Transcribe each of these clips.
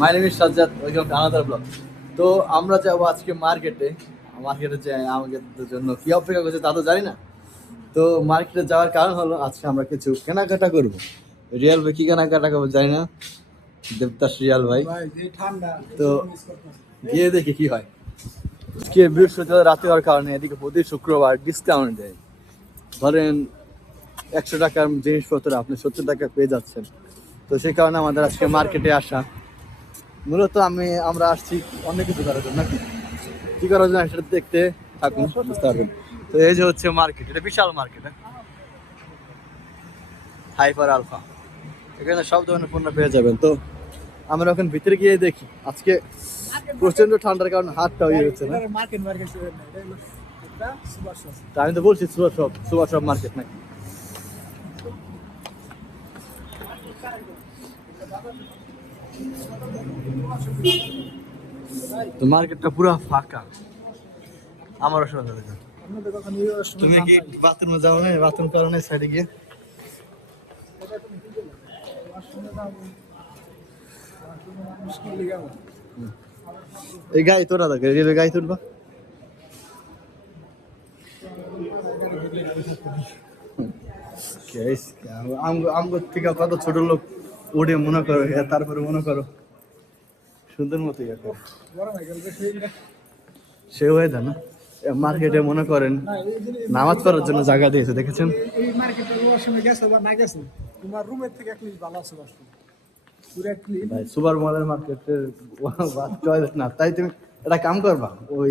My name is Sajjad, welcome to another blog. তো আমরা যাবো আজকে মার্কেটে। মার্কেটে যে আমাদের জন্য কি অপেক্ষা করছে তা তো জানি না। তো মার্কেটে যাওয়ার কারণ হলো আজকে আমরা কিছু কেনাকাটা করবো। রিয়াল ভাই কি কেনাকাটা করবো জানি না, দেবদাস রিয়াল ভাই। তো গিয়ে দেখি কি হয়। আজকে বৃহস্পতিবার রাতে হওয়ার কারণে এদিকে প্রতি শুক্রবার ডিসকাউন্ট দেয়। ধরেন 100 টাকার জিনিসপত্র আপনি 70 টাকা পেয়ে যাচ্ছেন। তো সেই কারণে আমাদের আজকে মার্কেটে আসা। মূলত আমরা আসছি অনেক কিছু করার জন্য, নাকি কি করার জন্য সেটা দেখতে থাকুন, বুঝতে পারবেন। তো এই যে হচ্ছে মার্কেট, এটা বিশাল মার্কেট, হাইপার আলফা। এখানে সব ধরনের পণ্য পেয়ে যাবেন। তো আমরা এখন ভিতরে গিয়ে দেখি। আজকে প্রচন্ড ঠান্ডার কারণে হাতটা হয়ে যাচ্ছে না। তা আমি তো বলছি সুপার শপ মার্কেট নাকি। তো মার্কেটটা পুরো ফাঁকা। আমারও শোনা যাবে। তুমি কি বাথরুমে যাও না? বাথরুম কারণে সাইডে গিয়ে এই গাড়ি তোরা থাকে, রেলের গাড়ি তুলবা। আমগো থেকে কত ছোট লোক ওঠে মনে করো, তারপরে মনে করো সুন্দর মতো সে হয়ে যায় না। মার্কেটে মনে করেন নামাজ পড়ার জন্য জায়গা দিয়েছে, দেখেছেন? সুপার মলের মার্কেটের টয়লেট না, তাই তুমি একটা কাম করবা, ওই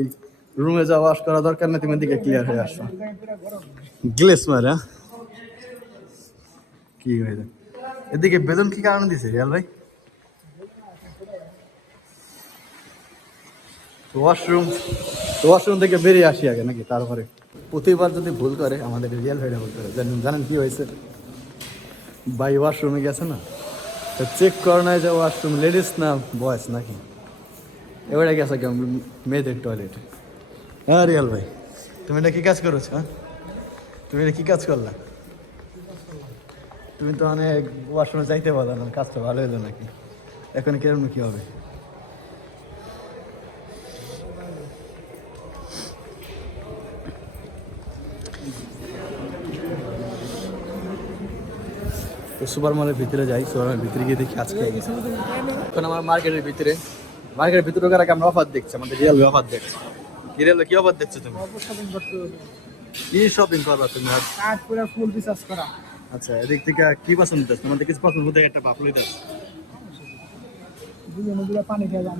রুমে যাওয়া ওয়াশ করা দরকার না, তুমি দিকে ক্লিয়ার হয়ে আসো। গ্লেস মারা কি হয়ে যায়। এদিকে বেলুন কি কারণে দিছে রিয়াল ভাই? ওয়াশরুম থেকে বেরিয়ে আসি আগে নাকি, তারপরে প্রতিবার যদি ভুল করে আমাদের রিয়াল ভাইরা ভুল করে। জানেন কি হয়েছে ভাই? ওয়াশরুমে গেছে না, তো চেক করে নাই যে ওয়াশরুম লেডিস না বয়েস নাকি। এবারে গেছে কি মেয়েদের টয়লেট। হ্যাঁ রিয়াল ভাই, তুমি এটা কি কাজ করেছো? হ্যাঁ, তুমি এটা কি কাজ করলা? তুমি তো অনেক ওয়াশরুমে যাইতে পারো না, কাজটা ভালো হলো নাকি? এখন কেরম কি হবে? সুপার মলের ভিতরে যাই, সুপার মলের ভিতরে গিয়ে দেখি আজকে এখন আমার মার্কেটের ভিতরে ঢোকার আগে আমরা অফার দেখছি, আমাদের রিয়াল অফার দেখছি। কি রিয়াল কি অফার দেখছো তুমি? কি শপিং করবা তুমি? ফুল রিচার্জ করা। আচ্ছা, এদিক থেকে কি পছন্দ হচ্ছে তোমাদের? কিছু পছন্দ হতে একটা বাপ লইতে পানি খেয়ে যান।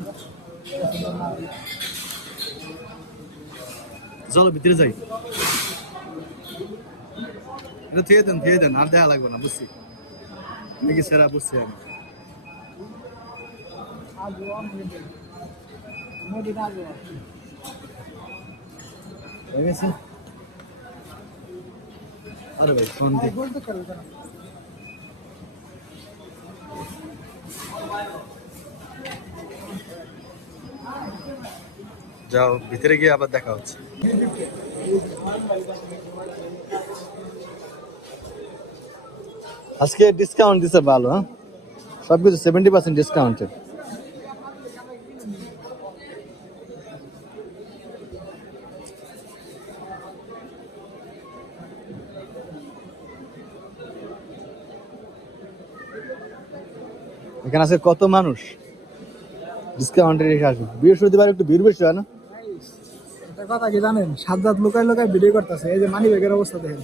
চলো ভিতরে যাই। এটা থিয়ে দেন আর দেখা লাগবে না, বুঝছি নাকি সেরা, বুঝছি আমি। আরে ভাই ফোন যাও ভিতরে গিয়ে আবার দেখা হচ্ছে। আজকে ডিসকাউন্ট দিছে ভালো, হ্যাঁ সবকিছু 70% ডিসকাউন্টেড। এখানে আছে কত মানুষ, ডিসকাউন্টের এসে আসবে। বৃহস্পতিবার একটু ভিড় বেশি হয় না? একটা কথা কি জানেন, সাজ্জাদ লোকায় ভিডিও করতেছে। এই যে মানি ব্যাগের অবস্থা দেখেন,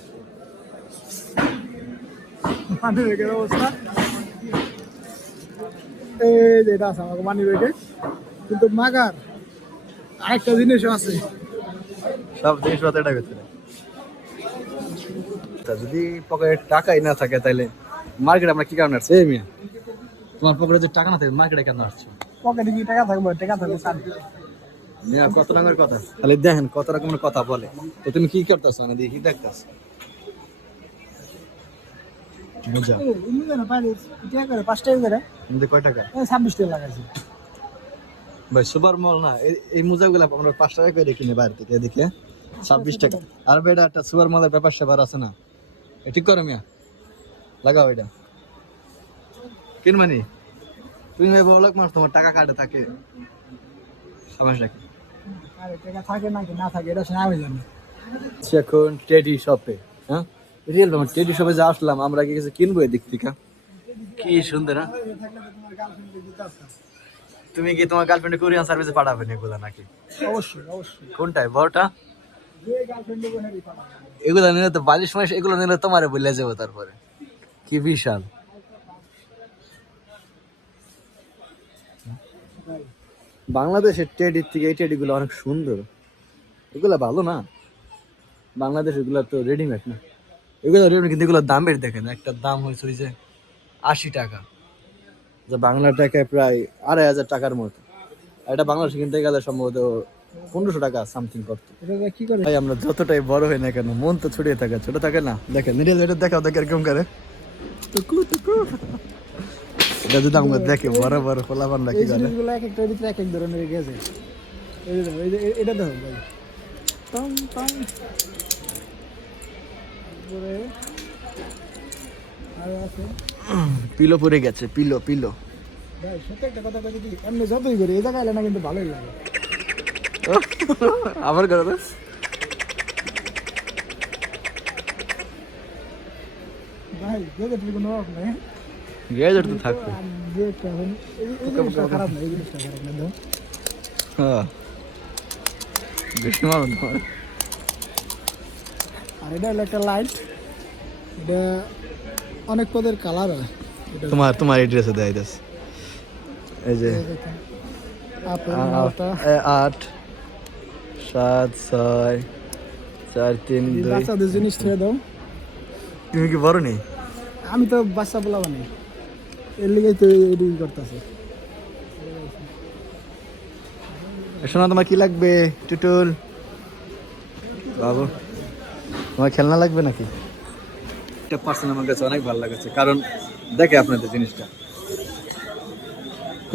মানি ব্যাগের অবস্থা এই যে এটা আছে আমাকে মানি ব্যাগে, কিন্তু মাগার আরেকটা জিনিসও আছে। সব জিনিসপত্র এটা ভেতরে। যদি পকেটে টাকাই না থাকে তাহলে মার্কেটে আমরা কি কারণে আসছি? এই মিয়া, তোমার পকেটে যে টাকা না থাকে মার্কেটে কেন আসছো? পকেটে কি টাকা থাকবে? টাকা থাকবে মিয়া কত রকমের কথা, খালি দেখেন কত রকমের কথা বলে। তো তুমি কি করতেছো না দেখি দেখতেছো? কয় টাকা? 26 টাকা লাগাইছে ভাই। সুপার মল না, এই মোজাগুলো আমরা 5 টাকা করে কিনে বাইরে থেকে, এদিকে 26 টাকা। আর বেটা একটা সুপার মলের ব্যাপার স্যাপার আছে না, ঠিক করো মিয়া। লাগাও এটা কিন মানে তুমি ভাই বড় লোক মানুষ তোমার টাকা কাটে থাকে সমস্যা কি আরে টাকা থাকে নাকি না থাকে এটা শুনে আমি জানি এখন টেডি শপে হ্যাঁ রিয়েল আমার টেডি শপে যা আসলাম আমরা কি কিছু কিনবো এদিক থেকে কি সুন্দর হ্যাঁ তুমি কি তোমার গার্লফ্রেন্ডে কোরিয়ান সার্ভিসে পাঠাবে না এগুলো নাকি অবশ্যই অবশ্যই কোনটায় বড়টা যে গার্লফ্রেন্ড দেবো হেরি পাঠাবো এগুলো নিলে তো 42 মাস এগুলো নিলে তোমারে বলে যাবো তারপরে কি বিশাল বাংলাদেশের টেডির থেকে এই টেডিগুলো অনেক সুন্দর এগুলো ভালো না বাংলাদেশ এগুলো তো রেডিমেড না এগুলো রেডিমেড কিন্তু এগুলোর দাম বেশি দেখেন একটা দাম হয়েছে ওই যে 80 টাকা যা বাংলা টাকায় প্রায় 2500 টাকার মতো আর এটা বাংলাদেশে কিনতে গেলে সম্ভবত 1500 টাকা সামথিং করতো এটা কি করে ভাই আমরা যতটাই বড় হই না কেন মন তো ছড়িয়ে থাকে ছোট থাকে না দেখেন নিরিয়াল এটা দেখাও দেখে এরকম করে টুকু টুকু এটা যদি আমরা দেখে বড় বড় ফলাফল এই রাখি করে জিনিসগুলো এক একটার ভিতরে এক এক ধরনের গেছে এই যে দেখো, এই যে এটা দেখো ভাই টং টং তারপরে আর আছে পিলো পরে গেছে পিলো পিলো ভাই সত্যি একটা কথা বলি কি এমনি যতই করি এই জায়গায় এলে না কিন্তু ভালোই লাগে আবার করে তো ভাই দেখে তুমি কোনো অভাব নেই গেজেট তো থাকবে যে কেমন এই জিনিসটা খারাপ না এই জিনিসটা খারাপ না দেখো হ্যাঁ বেশি মারো তোমার আর এটা হলো একটা লাইট এটা অনেক পদের কালার হয় এটা তোমার তোমার এড্রেসে দেয় দেস এই যে দেখেন আপেল মালটা 8 7 6 4 3 2 বাচ্চাদের জিনিস ছেড়ে দাও তুমি কি বড় নেই আমি তো বাচ্চা বলা বানাই এর লিগেই তো এডি করতেছে শোনা তোমার কি লাগবে টুটুল বাবু তোমার খেলনা লাগবে নাকি এটা পার্সোনাল আমার কাছে অনেক ভালো লাগছে কারণ দেখে আপনাদের জিনিসটা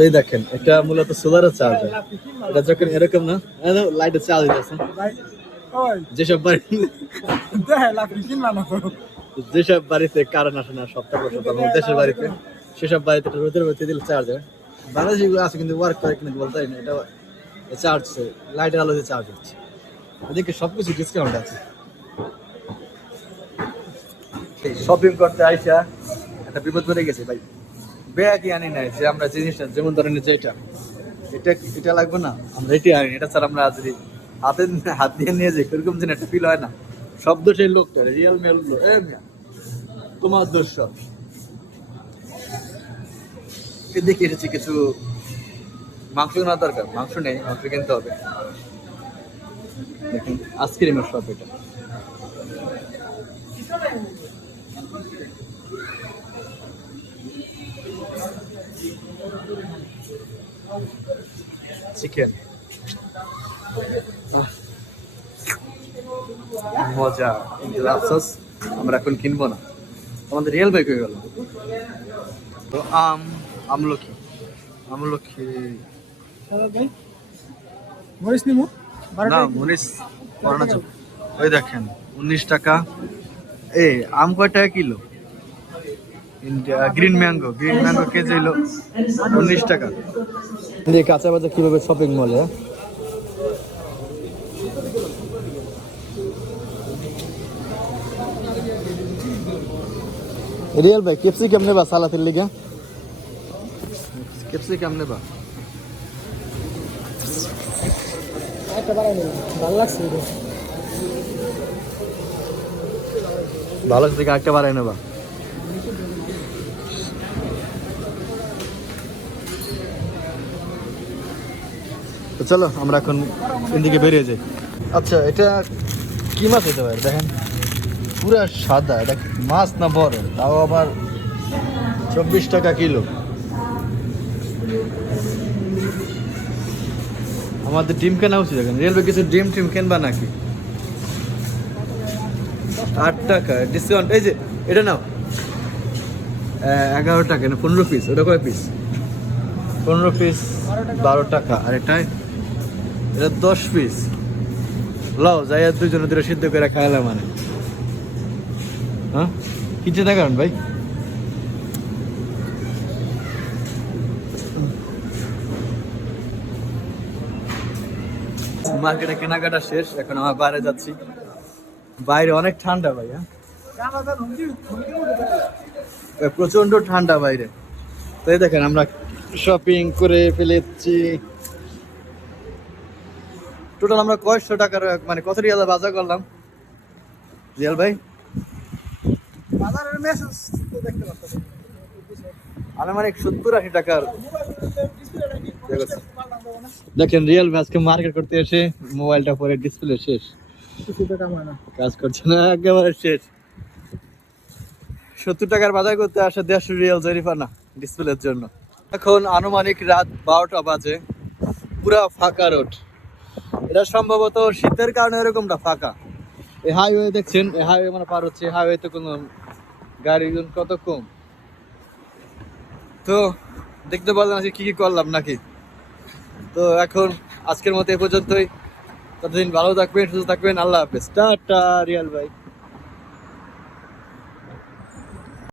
এই দেখেন এটা মূলত সোলারের চার্জ এটা যখন এরকম না লাইটের চার্জ দিতেছে ভাই ওই যেসব বাড়ি দেখ লাফি কিনলা না তো যেসব বাড়িতে কারেন্ট আসে না সপ্তাহ পর সপ্তাহ আমাদের দেশের বাড়িতে সেসব বাড়িতে একটা রোদের বাড়িতে দিলে চার্জ হয় বাংলাদেশে যেগুলো আছে কিন্তু ওয়ার্ক করে কিন্তু বলতে হয় না এটা চার্জ লাইটের আলো দিয়ে চার্জ হচ্ছে এদিকে সবকিছু ডিসকাউন্ট আছে শপিং করতে আইসা একটা বিপদ পড়ে গেছে ভাই ব্যাগই আনি নাই যে আমরা জিনিসটা যেমন ধরনের যেটা এটা এটা লাগবে না আমরা এটি আনি এটা স্যার আমরা যদি হাত দিয়ে নিয়ে যাই এরকম যেন একটা ফিল হয় না শব্দ সেই লোকটা রিয়েল মেল তোমার দোষ সব দেখে এসেছি কিছু মাংস কেনার দরকার মাংস নেই মাংস কিনতে হবে দেখুন আইসক্রিমের শপ এটা চিকেন মজা কিন্তু আফসোস আমরা এখন কিনবো না আমাদের রিয়েল বাইক হয়ে গেল তো আমলকি সাদা ভাই মরিস নিমু না 19 করোনা চপ ওই দেখেন 19 টাকা আম কয় টাকা কিলো গ্রিন ম্যাঙ্গো কেজি হলো 19 টাকা কাঁচা বাজার কিভাবে শপিং মলে রিয়েল ভাই কেপসি কেমনে বা সালাতের লিগা কেপসি কেমনে বা একটা বাড়াই নিলাম ভালো লাগছে এটা ভালো থেকে একটা বাড়াই নেবা তো চলো আমরা এখন এদিকে বেরিয়ে যাই আচ্ছা এটা কি মাছ হতে পারে দেখেন পুরা সাদা এটা মাছ না বড় তাও আবার 24 টাকা কিলো আমাদের ডিম কেনা উচিত দেখেন রেলওয়ে কিছু ডিম কিনবা নাকি 8 টাকা ডিসকাউন্ট এই যে এটা নাও 11 টাকা না 15 পিস ওটা কয় পিস 15 পিস 12 টাকা আর এটা 10 পিস লাও যাই আর দুজনে দুটো সিদ্ধ করে খাইলাম মানে হ্যাঁ কি চিন্তা করেন ভাই মার্কেটে কেনাকাটা শেষ, এখন আমার বাইরে যাচ্ছি। বাইরে অনেক ঠান্ডা ভাই, হ্যাঁ প্রচন্ড ঠান্ডা বাইরে। তো এই দেখেন আমরা শপিং করে ফেলেছি। টোটাল আমরা কয়শো টাকার মানে কত রিয়াল বাজার করলাম রিয়াল ভাই? বাজারের মেসেজ তো দেখতে পাচ্ছেন, আনুমানিক 70-80 টাকার। দেখেন রিয়েল আজকে মার্কেট করতে এসে মোবাইলটা পরে ডিসপ্লে শেষ, কিছু টাকা মানে না। কাজ করছে না, একেবারে শেষ। 70 টাকার বাজার করতে আসে 150 রিয়াল জরিমানা ডিসপ্লের জন্য। এখন আনুমানিক রাত 12টা বাজে, পুরা ফাঁকা রোড। এটা সম্ভবত শীতের কারণে এরকমটা ফাঁকা। এই হাইওয়ে দেখছেন, এই হাইওয়ে মানে পার হচ্ছে, হাইওয়েতে কোনো গাড়ি কত কম। তো দেখতে পারলাম আজকে কি কি করলাম নাকি। তো এখন আজকের মতো এ পর্যন্তই। ততদিন ভালো থাকবেন, সুস্থ থাকবেন, আল্লাহ হাফেজ, টাটা রিয়াল ভাই।